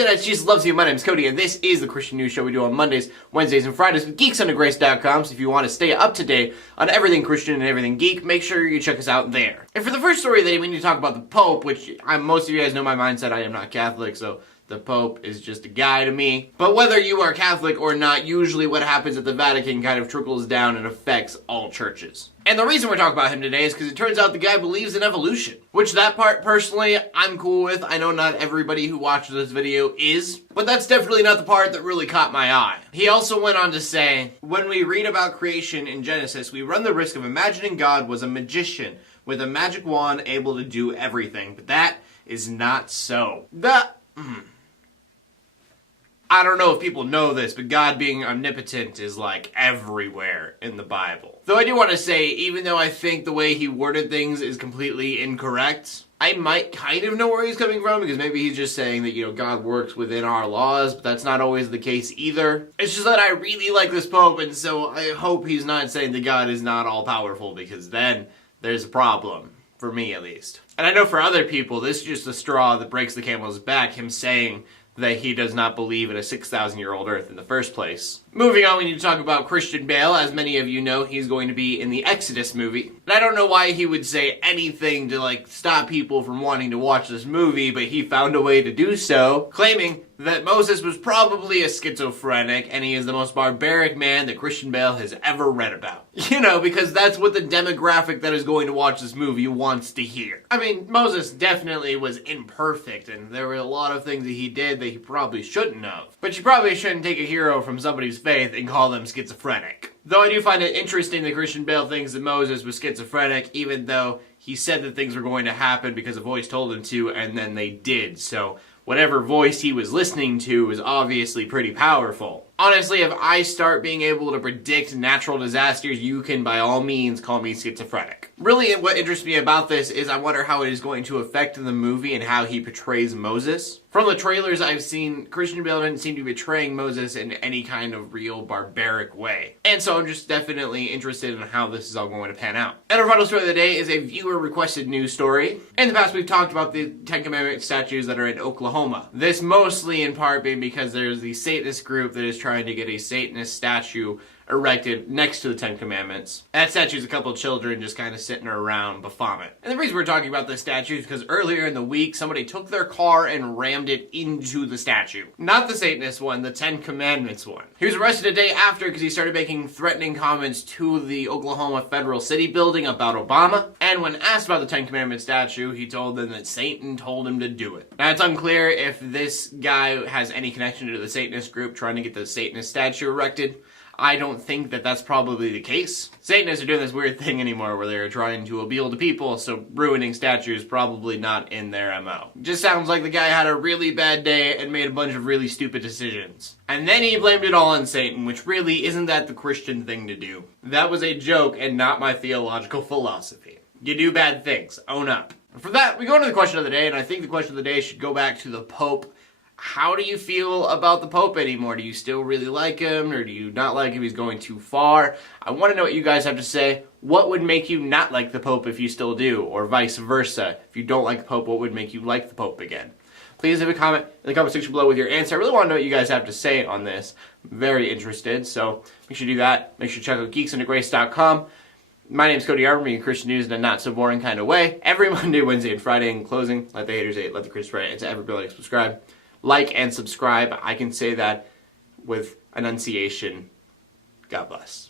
Internet, Jesus loves you. My name is Cody, and this is the Christian News Show we do on Mondays, Wednesdays, and Fridays with GeeksUnderGrace.com. So if you want to stay up to date on everything Christian and everything geek, make sure you check us out there. And for the first story today, we need to talk about the Pope, which most of you guys know my mindset. I am not Catholic, so the Pope is just a guy to me. But whether you are Catholic or not, usually what happens at the Vatican kind of trickles down and affects all churches. And the reason we're talking about him today is because it turns out the guy believes in evolution. Which that part, personally, I'm cool with. I know not everybody who watches this video is. But that's definitely not the part that really caught my eye. He also went on to say, when we read about creation in Genesis, we run the risk of imagining God was a magician with a magic wand able to do everything. But that is not so. I don't know if people know this, but God being omnipotent is like everywhere in the Bible. Though I do want to say, even though I think the way he worded things is completely incorrect, I might kind of know where he's coming from, because maybe he's just saying that, God works within our laws, but that's not always the case either. It's just that I really like this Pope, and so I hope he's not saying that God is not all-powerful, because then there's a problem. For me, at least. And I know for other people, this is just the straw that breaks the camel's back, him saying that he does not believe in a 6,000-year-old Earth in the first place. Moving on, we need to talk about Christian Bale. As many of you know, he's going to be in the Exodus movie. And I don't know why he would say anything to, stop people from wanting to watch this movie, but he found a way to do so, claiming that Moses was probably a schizophrenic, and he is the most barbaric man that Christian Bale has ever read about. Because that's what the demographic that is going to watch this movie wants to hear. I mean, Moses definitely was imperfect, and there were a lot of things that he did that he probably shouldn't have. But you probably shouldn't take a hero from somebody's faith and call them schizophrenic. Though I do find it interesting that Christian Bale thinks that Moses was schizophrenic, even though he said that things were going to happen because a voice told him to, and then they did. So whatever voice he was listening to was obviously pretty powerful. Honestly, if I start being able to predict natural disasters, you can by all means call me schizophrenic. Really, what interests me about this is I wonder how it is going to affect the movie and how he portrays Moses. From the trailers I've seen, Christian Bale didn't seem to be portraying Moses in any kind of real barbaric way. And so I'm just definitely interested in how this is all going to pan out. And our final story of the day is a viewer-requested news story. In the past, we've talked about the Ten Commandment statues that are in Oklahoma. This mostly in part being because there's the Satanist group that is trying to get a Satanist statue erected next to the Ten Commandments. That statue is a couple of children just kind of sitting around Baphomet. And the reason we're talking about this statue is because earlier in the week, somebody took their car and rammed it into the statue. Not the Satanist one, the Ten Commandments one. He was arrested a day after because he started making threatening comments to the Oklahoma Federal City building about Obama. And when asked about the Ten Commandment statue, he told them that Satan told him to do it. Now, it's unclear if this guy has any connection to the Satanist group trying to get the Satanist statue erected. I don't think that that's probably the case. Satanists are doing this weird thing anymore where they're trying to appeal to people, so ruining statues probably not in their MO. Just sounds like the guy had a really bad day and made a bunch of really stupid decisions. And then he blamed it all on Satan, which really isn't that the Christian thing to do. That was a joke and not my theological philosophy. You do bad things. Own up. For that, we go into the question of the day, and I think the question of the day should go back to the Pope. How do you feel about the Pope anymore? Do you still really like him, or do you not like him? He's going too far. I want to know what you guys have to say. What would make you not like the Pope if you still do, or vice versa? If you don't like the Pope, what would make you like the Pope again? Please leave a comment in the comment section below with your answer. I really want to know what you guys have to say on this. I'm very interested, so make sure you do that. Make sure you check out GeeksUnderGrace.com. My name's Cody, Armour, bringing Christian news in a not-so-boring kind of way. Every Monday, Wednesday, and Friday. In closing, let the haters hate, let the critics write, and to everybody subscribe. Like and subscribe. I can say that with enunciation. God bless.